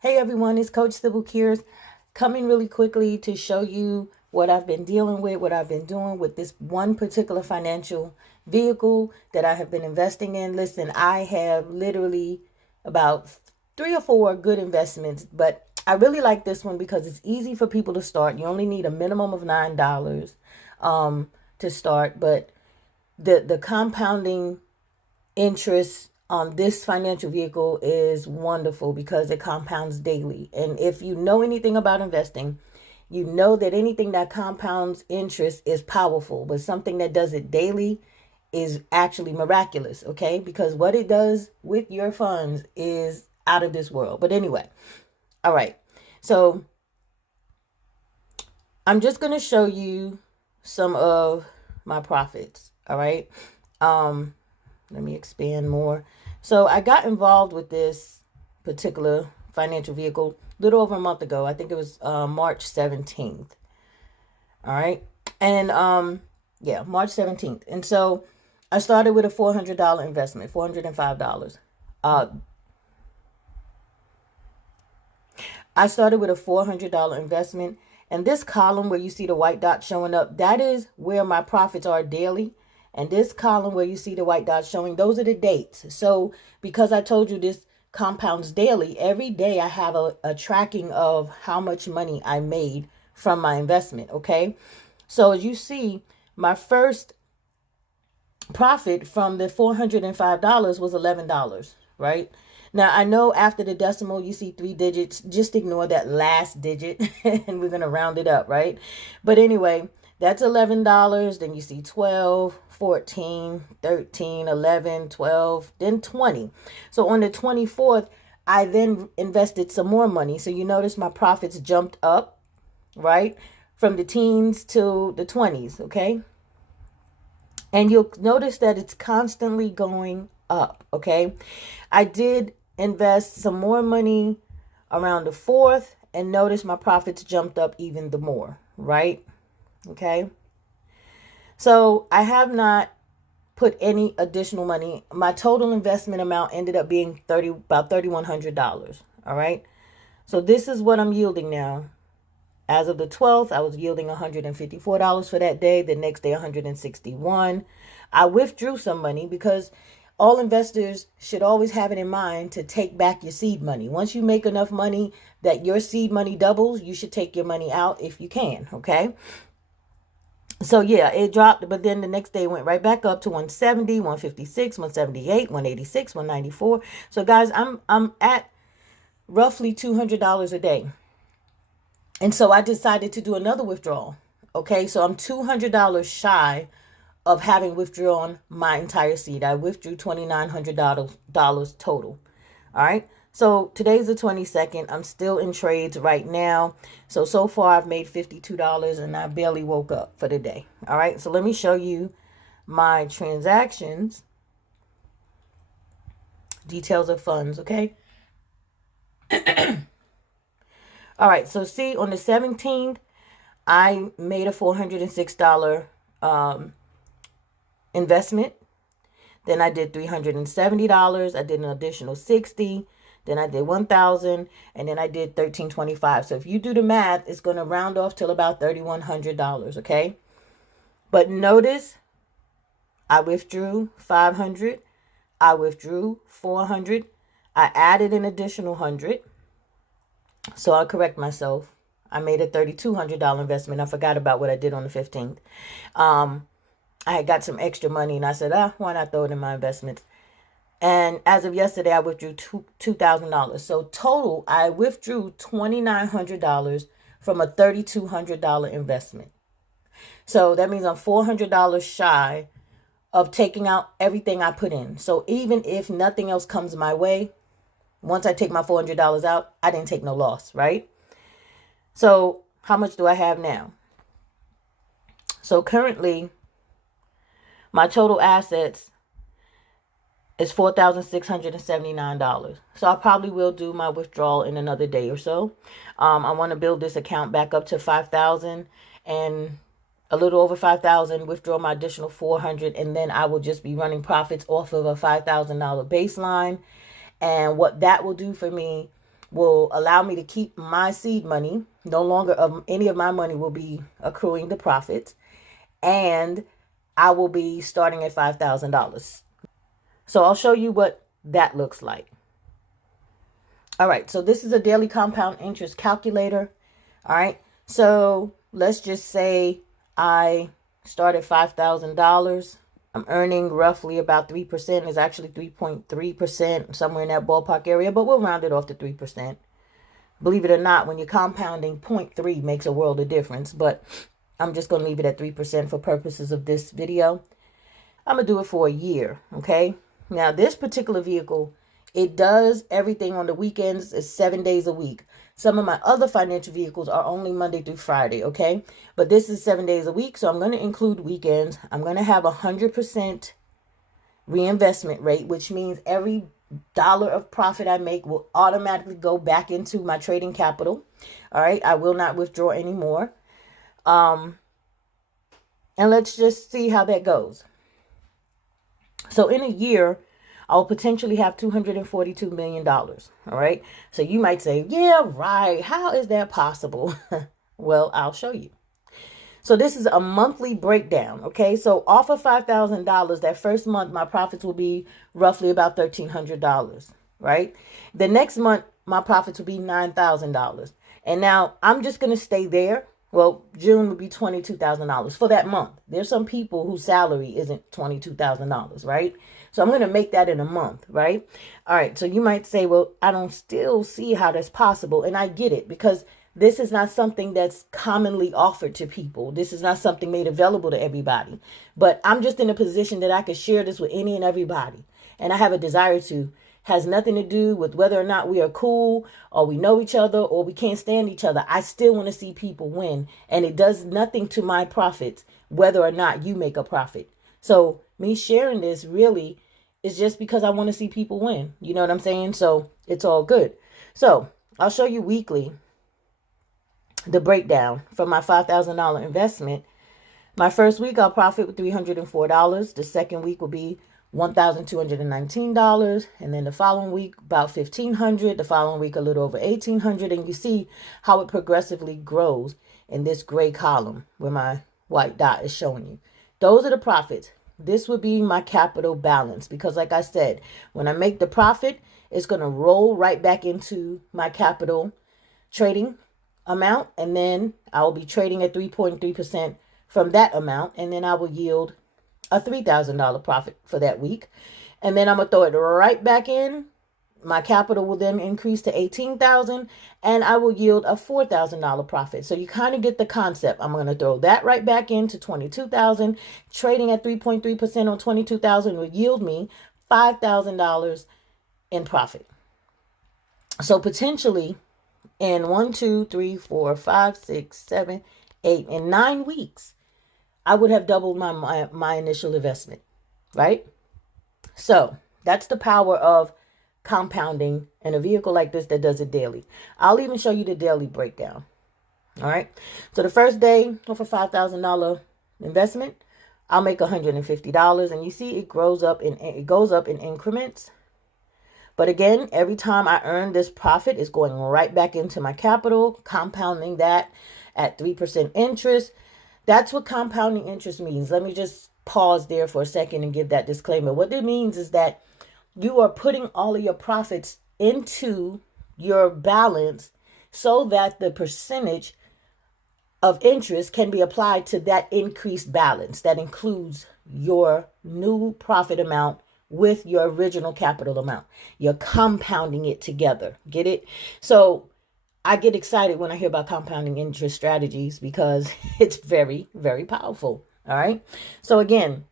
Hey everyone, it's Coach Sybil Kears coming really quickly to show you what I've been dealing with, what I've been doing with this one particular financial vehicle that I have been investing in. Listen, I have literally about three or four good investments, but I really like this one because it's easy for people to start. You only need a minimum of $9 to start, but the compounding interest on this financial vehicle is wonderful because it compounds daily. And if you know anything about investing, you know that anything that compounds interest is powerful, but something that does it daily is actually miraculous, okay? Because what it does with your funds is out of this world. But anyway, all right. So I'm just going to show you some of my profits, all right? Um Let me expand more. So I got involved with this particular financial vehicle a little over a month ago. I think it was March 17th. All right. And yeah, March 17th. And so I started with a $400 investment, $405. Uh I started with a $400 investment, and this column where you see the white dot showing up, that is where my profits are daily. And this column where you see the white dot showing, those are the dates. So because I told you this compounds daily, every day I have a tracking of how much money I made from my investment. Okay. So as you see, my first profit from the $405 was $11, right? Now, I know after the decimal, you see three digits. Just ignore that last digit and we're going to round it up, right? But anyway, that's $11. Then you see 12, 14, 13, 11, 12, then 20. So on the 24th, I then invested some more money. So you notice my profits jumped up, right? From the teens to the 20s, okay? And you'll notice that it's constantly going up. Okay. I did invest some more money around the fourth, and notice my profits jumped up even the more. Right. Okay. So I have not put any additional money. My total investment amount ended up being about $3,100. All right. So this is what I'm yielding now. As of the 12th, I was yielding $154 for that day. The next day, 161. I withdrew some money because all investors should always have it in mind to take back your seed money. Once you make enough money that your seed money doubles, you should take your money out if you can, okay? So yeah, it dropped, but then the next day went right back up to 170, 156, 178, 186, 194. So guys, I'm at roughly $200 a day. And so I decided to do another withdrawal. Okay, so I'm $200 shy of having withdrawn my entire seed. I withdrew $2,900 total. All right. So today's the 22nd. I'm still in trades right now. So far I've made $52 and I barely woke up for the day. All right. So let me show you my transactions, details of funds. Okay. All right. So see, on the 17th, I made a $406 investment. Then I did $370. I did an additional 60. Then I did 1,000, and then I did 1,325. So if you do the math, it's going to round off till about $3,100, okay? But notice I withdrew 500. I withdrew 400. I added an additional 100. So I'll correct myself. I made a $3,200 investment. I forgot about what I did on the 15th. I had got some extra money and I said, why not throw it in my investments? And as of yesterday, I withdrew $2,000. So total, I withdrew $2,900 from a $3,200 investment. So that means I'm $400 shy of taking out everything I put in. So even if nothing else comes my way, once I take my $400 out, I didn't take no loss, right? So how much do I have now? So currently, my total assets is $4,679. So I probably will do my withdrawal in another day or so. I want to build this account back up to 5,000 and a little over 5,000, withdraw my additional 400, and then I will just be running profits off of a $5,000 baseline. And what that will do for me will allow me to keep my seed money. No longer any of my money will be accruing the profits. And I will be starting at $5,000. So I'll show you what that looks like. All right, so this is a daily compound interest calculator. All right, so let's just say I start at $5,000. I'm earning roughly about 3%. It's actually 3.3%, somewhere in that ballpark area, but we'll round it off to 3%. Believe it or not, when you're compounding, 0.3 makes a world of difference, but I'm just going to leave it at 3% for purposes of this video. I'm going to do it for a year, okay? Now, this particular vehicle, it does everything on the weekends. It's 7 days a week. Some of my other financial vehicles are only Monday through Friday, okay? But this is 7 days a week, so I'm going to include weekends. I'm going to have 100% reinvestment rate, which means every dollar of profit I make will automatically go back into my trading capital. All right, I will not withdraw anymore. And let's just see how that goes. So in a year, I'll potentially have $242 million. All right. So you might say, yeah, right. How is that possible? Well, I'll show you. So this is a monthly breakdown. Okay. So off of $5,000, that first month, my profits will be roughly about $1,300. Right. The next month, my profits will be $9,000. And now I'm just going to stay there. Well, June would be $22,000 for that month. There's some people whose salary isn't $22,000, right? So I'm going to make that in a month, right? All right. So you might say, well, I don't still see how that's possible. And I get it, because this is not something that's commonly offered to people. This is not something made available to everybody. But I'm just in a position that I can share this with any and everybody. And I have a desire to. Has nothing to do with whether or not we are cool or we know each other or we can't stand each other. I still want to see people win. And it does nothing to my profits whether or not you make a profit. So me sharing this really is just because I want to see people win. You know what I'm saying? So it's all good. So I'll show you weekly the breakdown for my $5,000 investment. My first week, I'll profit with $304. The second week will be $1,219. And then the following week, about $1,500. The following week, a little over $1,800. And you see how it progressively grows in this gray column where my white dot is showing you. Those are the profits. This would be my capital balance, because like I said, when I make the profit, it's going to roll right back into my capital trading amount. And then I will be trading at 3.3% from that amount. And then I will yield a $3,000 profit for that week. And then I'm going to throw it right back in. My capital will then increase to $18,000 and I will yield a $4,000 profit. So you kind of get the concept. I'm going to throw that right back into $22,000. Trading at 3.3% on $22,000 will yield me $5,000 in profit. So potentially in 1, 2, 3, 4, 5, 6, 7, 8, in 9 weeks, I would have doubled my initial investment, right? So that's the power of compounding in a vehicle like this that does it daily. I'll even show you the daily breakdown. All right. So the first day of a $5,000 investment, I'll make $150, and you see it goes up in increments. But again, every time I earn this profit, it's going right back into my capital, compounding that at 3% interest. That's what compounding interest means. Let me just pause there for a second and give that disclaimer. What it means is that you are putting all of your profits into your balance so that the percentage of interest can be applied to that increased balance. That includes your new profit amount with your original capital amount. You're compounding it together. Get it? So I get excited when I hear about compounding interest strategies because it's very, very powerful. All right. So again,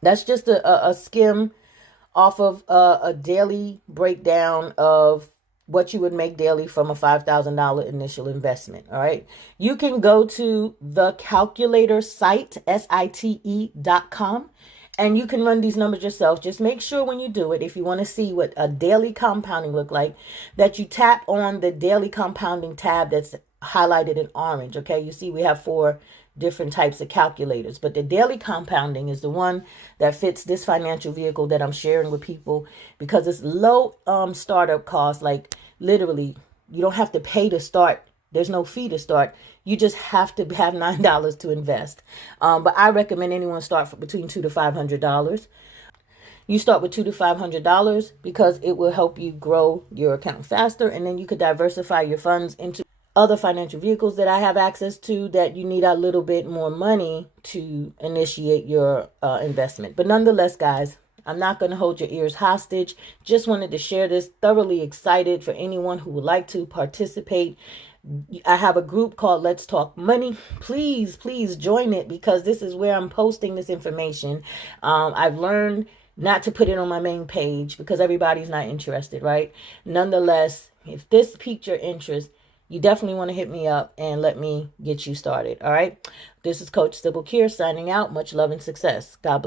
that's just a skim off of a daily breakdown of what you would make daily from a $5,000 initial investment. All right. You can go to the calculator site, site.com, and you can run these numbers yourself. Just make sure when you do it, if you want to see what a daily compounding look like, that you tap on the daily compounding tab that's highlighted in orange. Okay. You see we have 4 different types of calculators, but the daily compounding is the one that fits this financial vehicle that I'm sharing with people because it's low startup costs. Like literally, you don't have to pay to start. There's no fee to start. You just have to have $9 to invest. But I recommend anyone start for between $200 to $500. You start with $200 to $500 because it will help you grow your account faster, and then you could diversify your funds into other financial vehicles that I have access to that you need a little bit more money to initiate your investment. But nonetheless, guys, I'm not going to hold your ears hostage. Just wanted to share this. Thoroughly excited for anyone who would like to participate. I have a group called Let's Talk Money. Please, please join it because this is where I'm posting this information. I've learned not to put it on my main page because everybody's not interested, right? Nonetheless, if this piqued your interest, you definitely want to hit me up and let me get you started. All right. This is Coach Sybil Kier signing out. Much love and success. God bless.